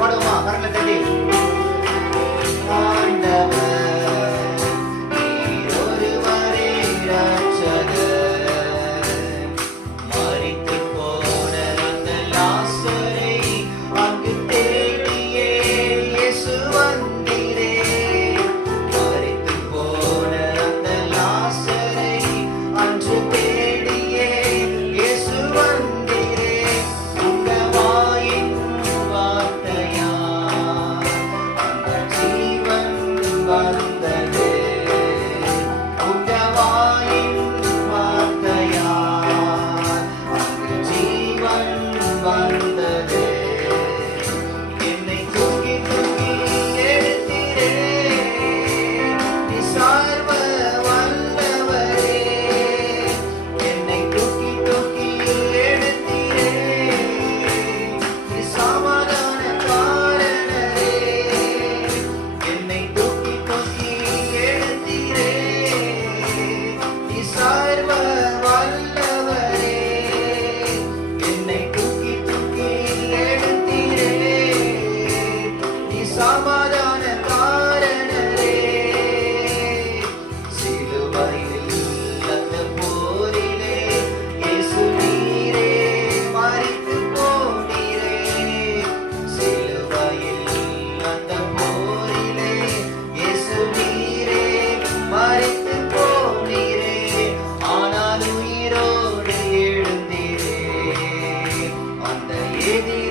பாடுவோமா? கரங்களை தட்டி ஆண்டவர் நீர் ஒருவரே இரட்சகர். மரித்து போன அந்த லாசரை அங்கு தேடியே இயேசு வந்தீரே. மரித்து போன அந்த லாசரை அன்று தேடியே இயேசு வந்தீரே. உங்க வாயின் வார்த்தையால் அந்த ஜீவன் வந்தது. உங்க வாயின் வார்த்தையால் அந்த ஜீவன் வந்தது. என்னை தூக்கி தூக்கி எடுத்தீரே, நீ சர்வ வல்லவரே. என்னை தூக்கி தூக்கி எடுத்தீரே, நீ சமாதானக்காரனரே. என்னை தூக்கி தூக்கி எடுத்தீரே, நீ சர்வ வல்லவரே. என்னை தூக்கி தூக்கி எடுத்தீரே, நீ சமாதானக்காரனரே. சிலுவையில் அந்த போரிலே இயேசு நீரே மரித்து போனீரே. சிலுவையில் அந்த போரிலே இயேசு நீரே மரித்து போனீரே. ஆனால் உயிரோடு எழுந்தீரே. அந்த எதிரி